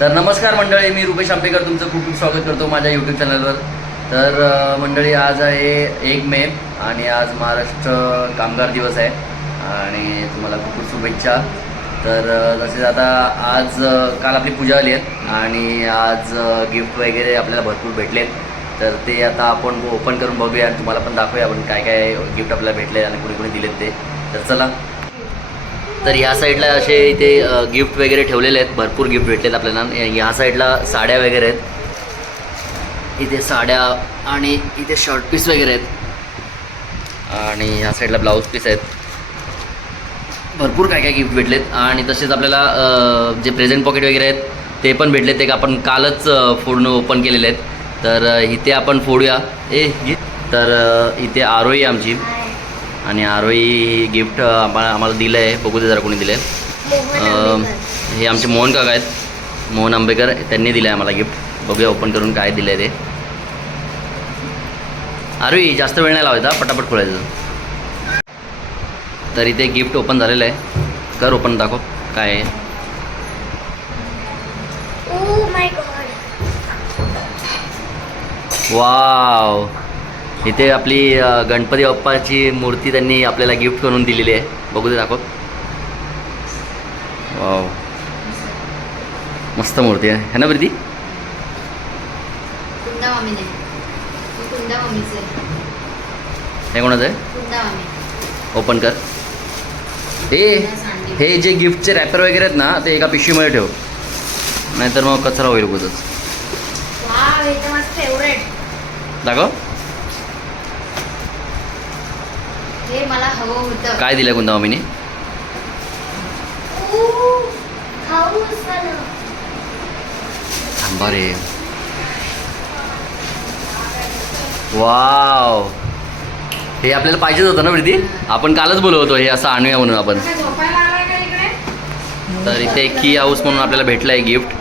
तर नमस्कार मंडळी मी रुपेश आंबेकर तुमचं खूप खूप स्वागत करतो माझ्या यूट्यूब चॅनलवर तर मंडळी आज आहे एक मे आणि आज महाराष्ट्र कामगार दिवस आहे आणि तुम्हाला खूप खूप शुभेच्छा. तर तसेच आता आज काल आपली पूजा आली आहे आणि आज गिफ्ट वगैरे आपल्याला भरपूर भेटलेत. तर ते आता आपण ओपन करून बघूया आणि तुम्हाला पण दाखवूया आपण काय काय गिफ्ट आपल्याला भेटले आणि कुणी कुणी दिलेत ते. तर चला तर ह्या साईडला असे इथे गिफ्ट वगैरे ठेवलेले आहेत. भरपूर गिफ्ट भेटलेत आपल्याला. या- ह्या साईडला साड्या वगैरे आहेत. इथे साड्या आणि इथे शर्ट पीस वगैरे आहेत. आणि ह्या साईडला ब्लाऊज पीस आहेत. भरपूर काय काय गिफ्ट भेटलेत. आणि तसेच आपल्याला जे प्रेझेंट पॉकेट वगैरे आहेत ते पण भेटलेत. ते आपण कालच फोडणं फोडून ओपन केलेले आहेत. तर इथे आपण फोडूया. ए तर इथे आरोही आमची. आणि आरोही गिफ्ट आम्हाला आम्हाला दिलं आहे बघू दे जरा कोणी दिलं आहे हे आमचे मोहन काका आहेत. मोहन आंबेकर त्यांनी दिलं आहे आम्हाला गिफ्ट बघूया ओपन करून काय दिलं आहे ते. आरोही जास्त वेळ नाही लावायचा पटापट खोलायचं. तर इथे गिफ्ट ओपन झालेलं आहे. कर ओपन दाखव काय आहे. Oh. वाव इथे आपली गणपती बाप्पाची मूर्ती त्यांनी आपल्याला गिफ्ट करून दिलेली आहे. बघू दे दाखव. वाव मस्त मूर्ती आहे. है ना प्रीती? हे कोणाचं आहे? ओपन कर. ए हे जे गिफ्टचे रॅपर वगैरे आहेत ना ते एका पिशवीमध्ये ठेव. नाहीतर मग कचरा होईल उगतच दाखव. हे मला हवं होतं. काय दिलं कुंदा मामीने Ooh, खाऊस मला. थांबा रे. वाव. हे आपल्याला पाहिजेच होतं ना प्रीती? आपण कालच बोलवतो होतो हे असं आणूया म्हणून आपण. तर इथे की हाऊस म्हणून आपल्याला भेटलं आहे गिफ्ट.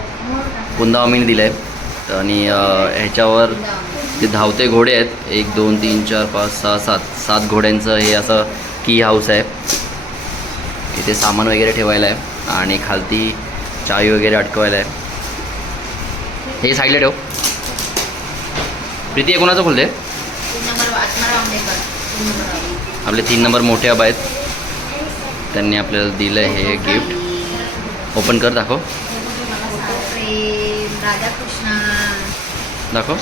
कुंदावामीने दिलं आहे आणि ह्याच्यावर ते धावते घोडे आहेत. एक दोन तीन चार पाच सहा सात सात घोड्यांचं हे असं की हाऊस आहे. इथे सामान वगैरे ठेवायला आहे आणि खालती चावी वगैरे अटकवायला आहे. हे साईडला ठेव. प्रीती हे कोणाचं खोलते आपले तीन नंबर मोठे आबा आहेत. त्यांनी आपल्याला दिलं हे गिफ्ट. ओपन कर दाखव. दाखव.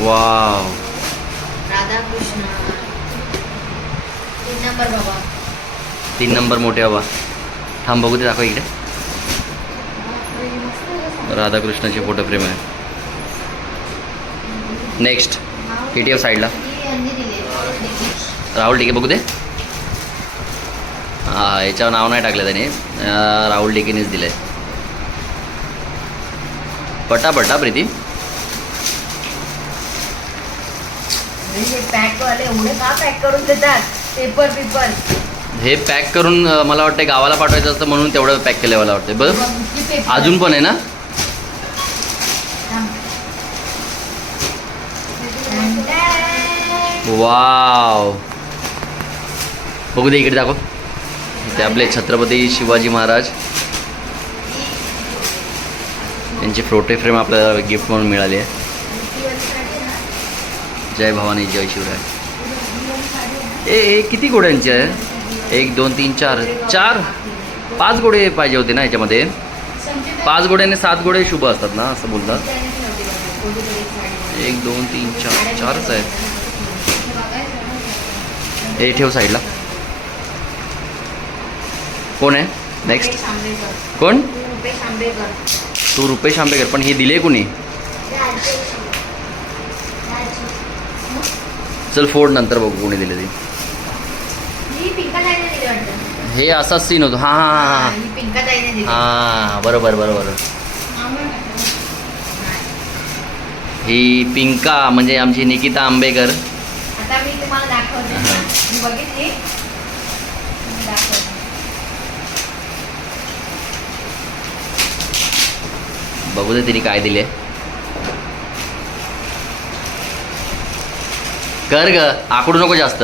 वाव राधाकृष्ण. तीन नंबर बाबा. तीन नंबर मोठे आबा थांब बघू ते दाखव इकडे. राधाकृष्णाचे फोटो फ्रेम आहे. नेक्स्ट के टी एफ साईडला राहुल डिके बघू दे. हां याच्यावर नाव नाही टाकलं त्याने. राहुल डिकेनेच दिलं आहे पटापटा प्रीती. हे पॅक वाले एवढे का पॅक करून देतात? Paper paper. हे पॅक करून अं, मला वाटतं गावाला पाठवायचं असतं म्हणून तेवढं पॅक केलं मला वाटतं बरं अजून पण आहे ना? वाव. बघू दे इकडे दाखव. ते आपले छत्रपती शिवाजी महाराज. यांची फोटो फ्रेम आपल्याला गिफ्ट म्हणून मिळाली आहे. जय भवानी जय शिवराय. ए ए किती घोड्यांचे आहे? एक दोन तीन चार. चार? पाच घोडे पाहिजे होते ना याच्यामध्ये? पाच घोड्याने सात घोडे शुभ असतात ना असं बोलतात. एक दोन तीन चार. चारच आहेत. हे ठेव साईडला. कोण आहे? नेक्स्ट कोण? तू रुपेश आंबेकर पण हे दिले कोणी? चल फोड नंतर बघू कोणी दिले ते. ही असाच सीन होतो. हां हां हां हां. बरोबर बरोबर. ही पिंका म्हणजे आमची निकिता आंबेकर. हा. बघू दे तिने काय दिले. कर ग आकडू नको जास्त.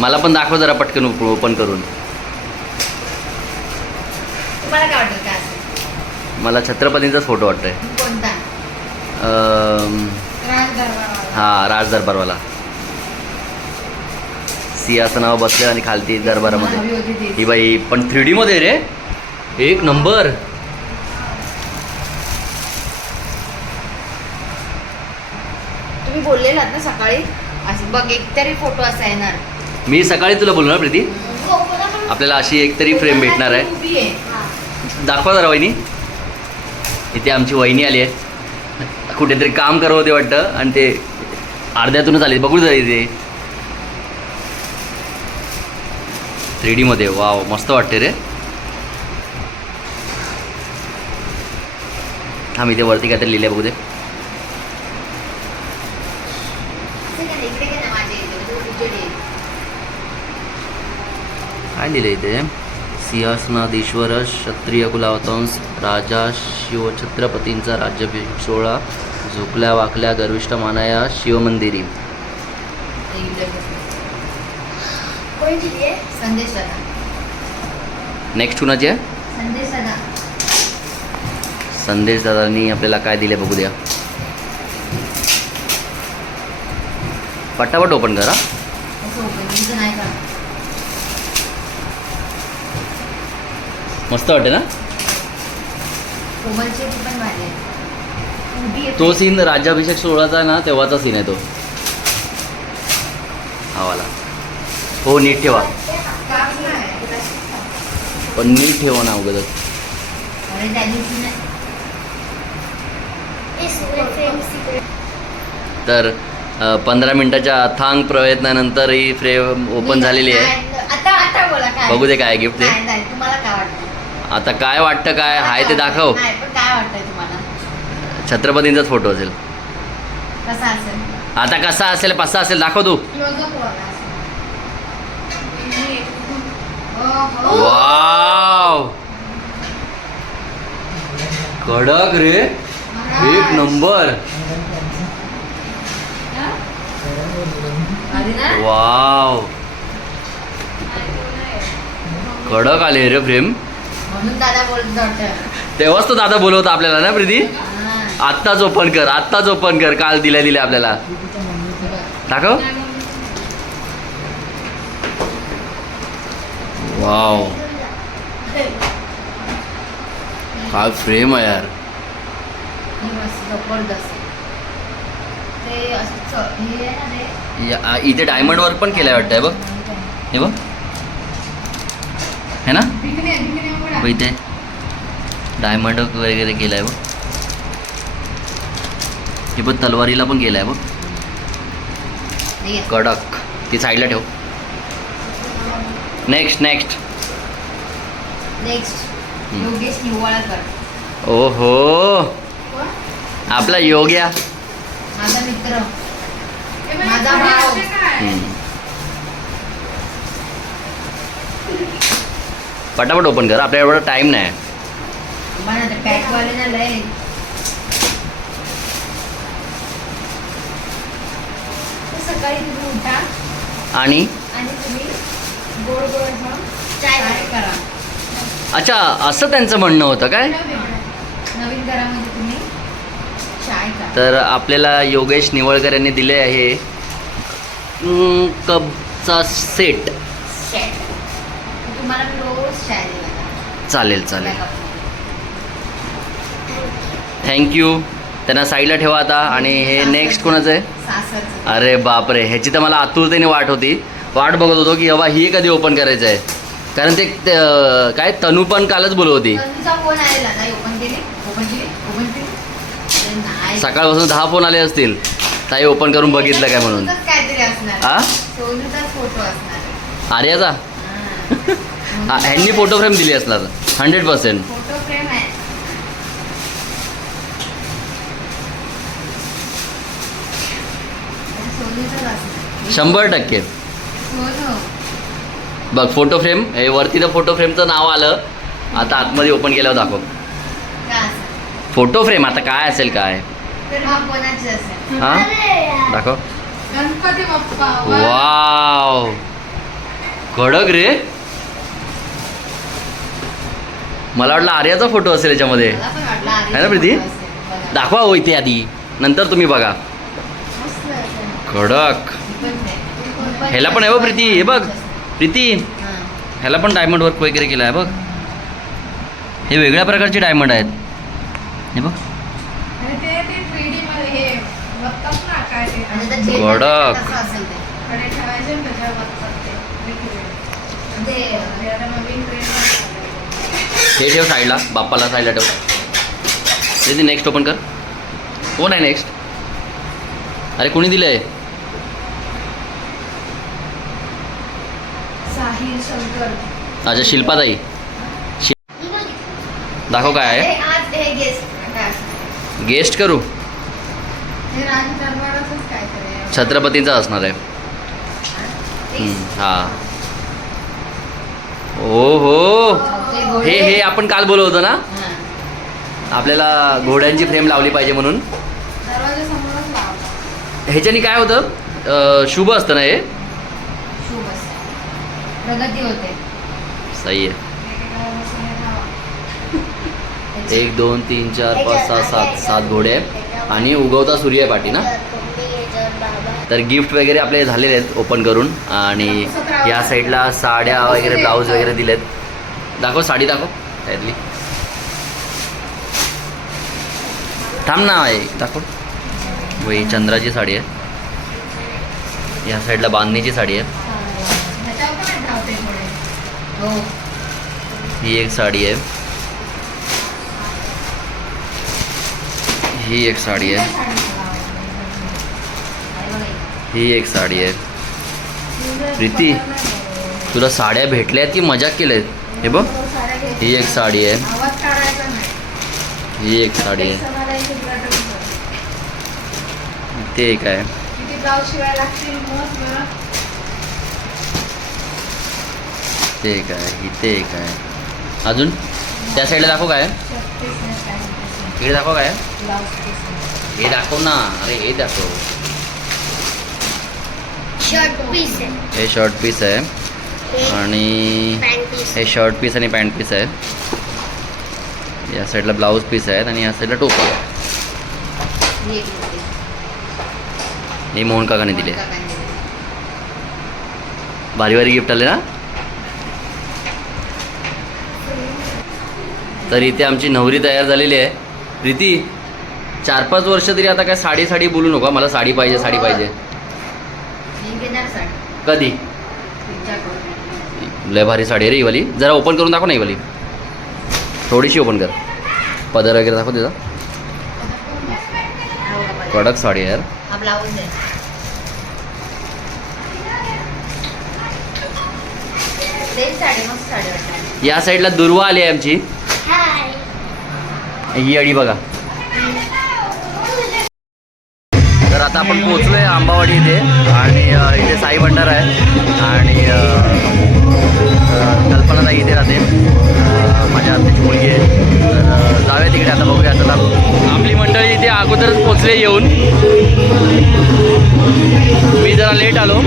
मला पण दाखव जरा पटकन ओपन करून. तुम्हाला काय वाटतं काय असेल? मला छत्रपतींचाच फोटो वाटतोय. कोणता? अम, राज दरबार हा राज दरबारवाला. सिंहासनावर बसले आणि खालती दरबारामध्ये. हवी होती ती. ही बाई पण थ्री डी मध्ये रे. एक नंबर. तुम्ही बोललेलात ना सकाळी? बघ फोटो असा येणार. मी सकाळी तुला बोललो ना प्रीती. हो, आपल्याला अशी एक तरी फ्रेम भेटणार आहे. दाखवा जरा वहिनी. इथे आमची वहिनी आली आहे. कुठेतरी काम करत होते वाटतं आणि ते अर्ध्यातूनच आली. बघू जरा इथे. थ्री डीमध्ये वाव मस्त वाटते रे. हा मी ते वरती काहीतरी लिहिले बघू दे असं का नाही? इकडे काय ना माझ्या इथे म्हणजे उजेड येईल. काय लिहिलं इथे? सिंहासनाधीश्वर क्षत्रिय कुलावतंस राजा शिवछत्रपतींचा राज्याभिषेक सोहळा झुकल्या वाकल्या गर्विष्ठ मानाया शिवमंदिरी. नेक्स्ट कुणाची आहे? संदेश दादांनी आपल्याला काय दिले बघू द्या. पटापट ओपन करा असं ओपनिंगचं नाही का मस्त वाटते ना? ती आहे. आहे. सीन राज्याभिषेक सोहळाचा आहे ना तेव्हाचा सीन आहे तो. हा वाला हो नीट ठेवा. पण नीट ठेवा ना अगोदर. तर पंधरा मिनिटाच्या अथांग प्रयत्नानंतर ही फ्रेम ओपन झालेली आहे. नाही, आता आता बोला काय? बघू दे काय गिफ्ट ते आता काय वाटतं काय? हाय ते दाखव. नाही पण काय वाटतंय तुम्हाला? छत्रपतींचाच फोटो असेल. कसा असेल? आता कसा असेल कसा असेल दाखव तू. क्लोजअप बघा हो, हो. वाव. कडक रे. एक नंबर. ना? वाव. कडक आले रे फ्रेम म्हणून दादा बोलत वाटतं तेव्हाच तो दादा बोलवता आपल्याला ना प्रीती. आत्ताच ओपन कर आत्ताच ओपन कर काल दिल्या दिल्या आपल्याला. दाखव. वाव काय फ्रेम आहे यार. या- इथे डायमंड वर्क पण केलंय वाटतंय बघ. हे बघ. है ना? बघ इथे डायमंड वगैरे केलंय बघ. हे बघ तलवारीला पण केलंय बघ. हे घे. कडक. ती साईडला ठेव. नेक्स्ट नेक्स्ट ओहो. आपला योग्या. माझा मित्र. माझा भाव. पटापट ओपन कर. आपल्या एवढा टाइम नाही. आणि? अच्छा असं त्यांचं म्हणणं होतं काय? तर आपल्याला योगेश निवळकर यांनी दिले आहे. कपचा सेट तुम्हाला चालेल चालेल. थँक्यू त्यांना साईडला ठेवा आता. आणि हे नेक्स्ट कोणाचं आहे? अरे बापरे. ह्याची तर मला आतुरतेने वाट होती. वाट बघत होतो की बाबा ही कधी ओपन करायचं आहे? कारण ते काय तनू पण कालच नाही सकाळपासून दहा फोन आले असतील. ताई ओपन करून बघितलं काय म्हणून? आर्याचा? ह्यांनी फोटो फ्रेम दिली असणार. Hundred percent. शंभर टक्के. सोनू बघ फोटो फ्रेम हे वरती तर फोटो फ्रेमचं नाव आलं आता आतमध्ये ओपन केल्यावर दाखव. फोटो फ्रेम आता काय असेल काय? हा. दाखव. वाव. कडक रे. मला वाटलं आर्याचा फोटो असेल याच्यामध्ये. मला पण वाटलं आधी है ना प्रीती? बघा. दाखवा हो इथे आधी. नंतर तुम्ही बघा. आहे. कडक. ह्याला पण आहे हो प्रीती. हे बघ. प्रीती. हां. ह्याला पण डायमंड वर्क वगैरे केलं आहे बघ. हे वेगळ्या प्रकारचे डायमंड आहेत. हे बघ. आणि ते ते 3D मध्ये हे बघतात ना काय ते. आणि त्या झेल कडक. हे ठेव साईडला बाप्पाला साईडला ठेव. प्रीती नेक्स्ट ओपन कर. कोण आहे नेक्स्ट अरे कोणी दिलं आहे अच्छा शिल्पाताई. दाखव काय आहे. आज गेस्ट गेस्ट करू. छत्रपतींचा असणार आहे. हा ओ हो. हे हे आपण काल बोलत होतो ना? आपल्याला घोड्यांची फ्रेम लावली पाहिजे म्हणून. ह्याच्यानी काय होतं? शुभ असतं ना हे? सही आहे. एक दोन तीन चार पाच सहा सात सात घोडे आहेत. आणि उगवता सूर्य आहे पाठी ना. तर गिफ्ट वगैरे आपले झालेले आहेत ओपन करून. आणि या साईडला साड्या वगैरे ब्लाऊज वगैरे दिलेत. दाखव साडी दाखव. त्यातली. थांब ना आहे दाखव. वही चंद्राची साडी आहे. या साईडला बांधणीची साडी आहे. ही एक साडी आहे. ही एक साडी आहे. ही एक साडी आहे. प्रीती तुला साड्या भेटल्या की मजा केल्या? हे बघ ही एक साडी आहे. ही एक साडी आहे. ते एक आहे. ते एक आहे ही ते एक आहे. अजून? त्या साईडला दाखव काय. इकडे दाखव काय. हे दाखव ना. अरे हे दाखव. शर्ट पीस आहे. हे शर्ट पीस आहे. हे आणि हे शर्ट पीस आणि पॅन्ट पीस आहे या साईडला ब्लाऊज पीस आहेत आणि या साईडला टोपी आहे. ही. हे मोहन काकाने दिले. भारी भारी गिफ्ट आले ना? तर इथे आमची नवरी तयार झालेली आहे. प्रीती चार पाच वर्ष तरी आता काय साडी साडी बोलू नका. मला साडी पाहिजे साडी पाहिजे. साडी. कधी. लय भारी साडी रे ही वाली. जरा ओपन करून दाखव ना ही वाली. थोडीशी ओपन कर. पदर वगैरे दाखव तिचा. कडक साडी आहे यार. या साईडला दुर्वा आली आहे आमची. ही अडी बघा. तर आता आपण पोहोचलोय आंबावाडी इथे. आणि इथे साई भंडार आहे. आणि कल्पना नाही इथे राहते. माझ्या आत्याची मुलगी आहे. तर जाऊया तिकडे आता बघूया चला. आपली मंडळी इथे अगोदरच पोचले येऊन. मी जरा लेट आलो.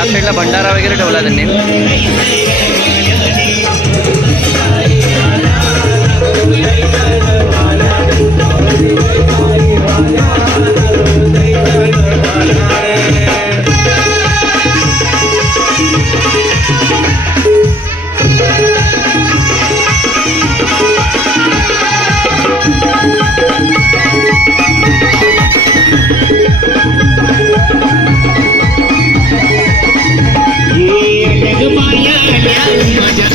आत साईडला भंडारा वगैरे ठेवला त्यांनी Thank you. माझ्या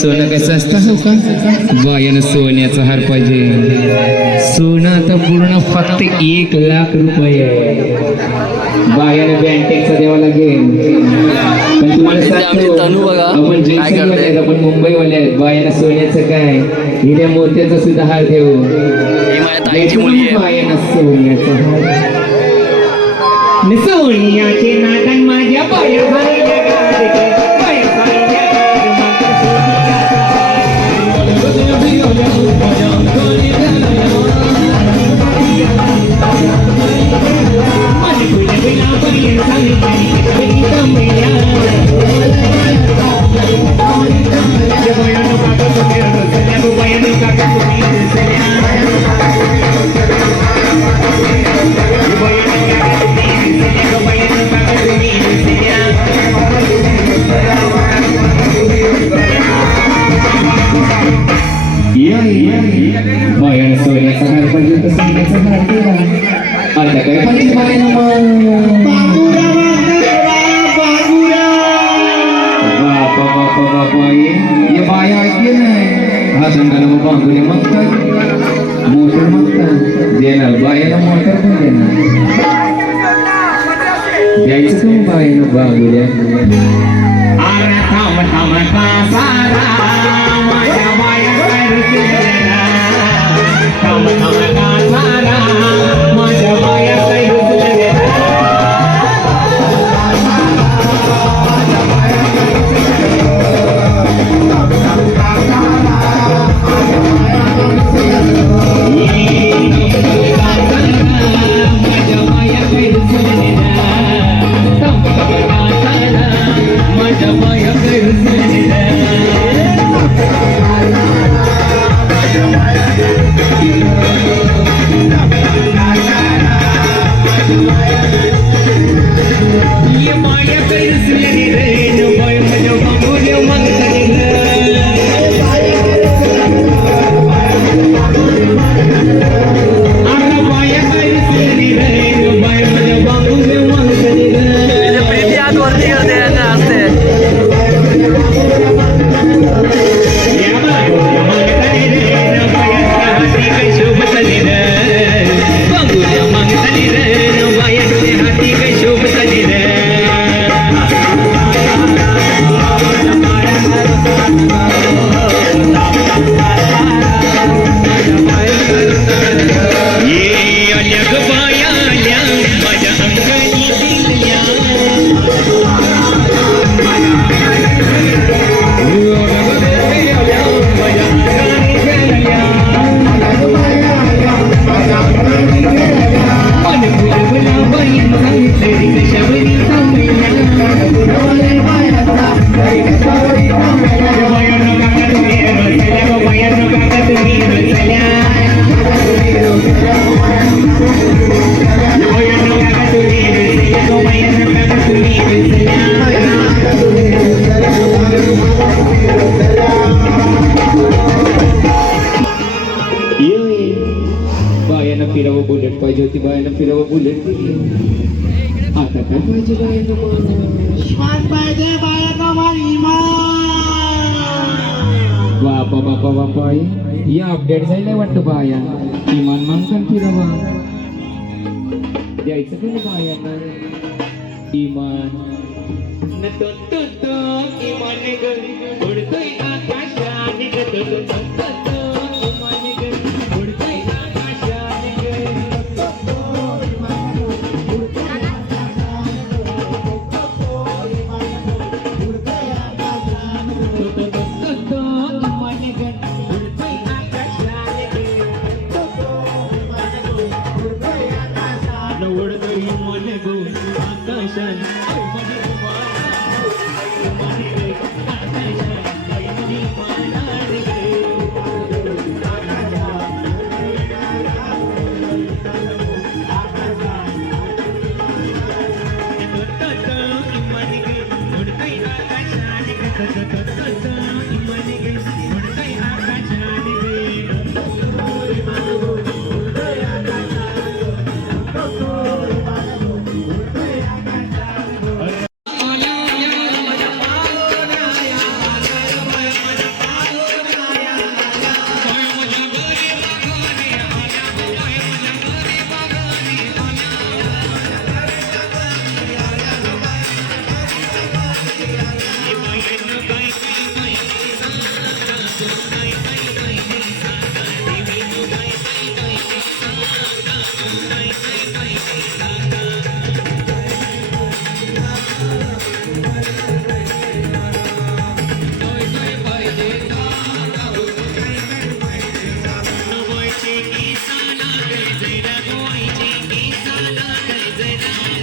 सोनं कसं असतं? हो का बायानं सोन्याचा हार पाहिजे. सोनं आता पूर्ण फक्त एक लाख रुपये बायानं बँकेचा द्यावा लागेल. पण तुम्हाला सांगतो आपण जेवढे आपण मुंबईवाले आहेत. बायानं सोन्याचं काय? हिऱ्या मोत्याचा सुद्धा हार ठेवू. बायानं सोन्याचा हार. सोन्याचे नाटक माझ्या बाया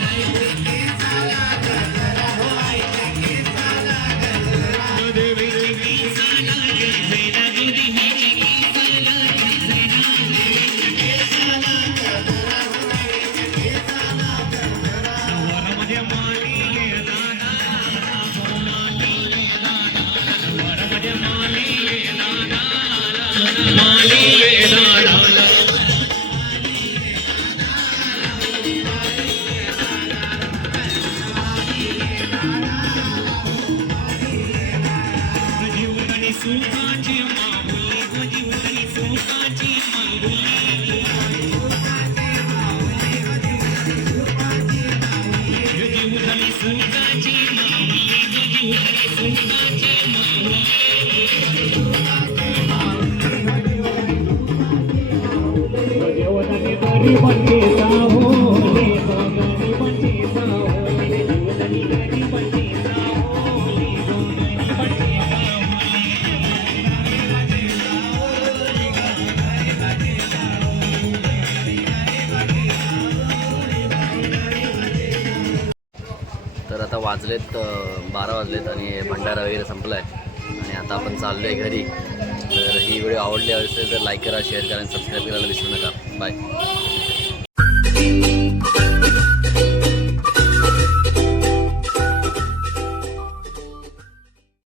I will give तर आता वाजलेत बारा वाजलेत आणि भंडारा वगैरे संपलाय. आणि आता आपण चाललोय घरी. तर ही व्हिडिओ आवडली असेल तर लाईक करा शेअर करा आणि सबस्क्राईब करायला विसरू नका. बाय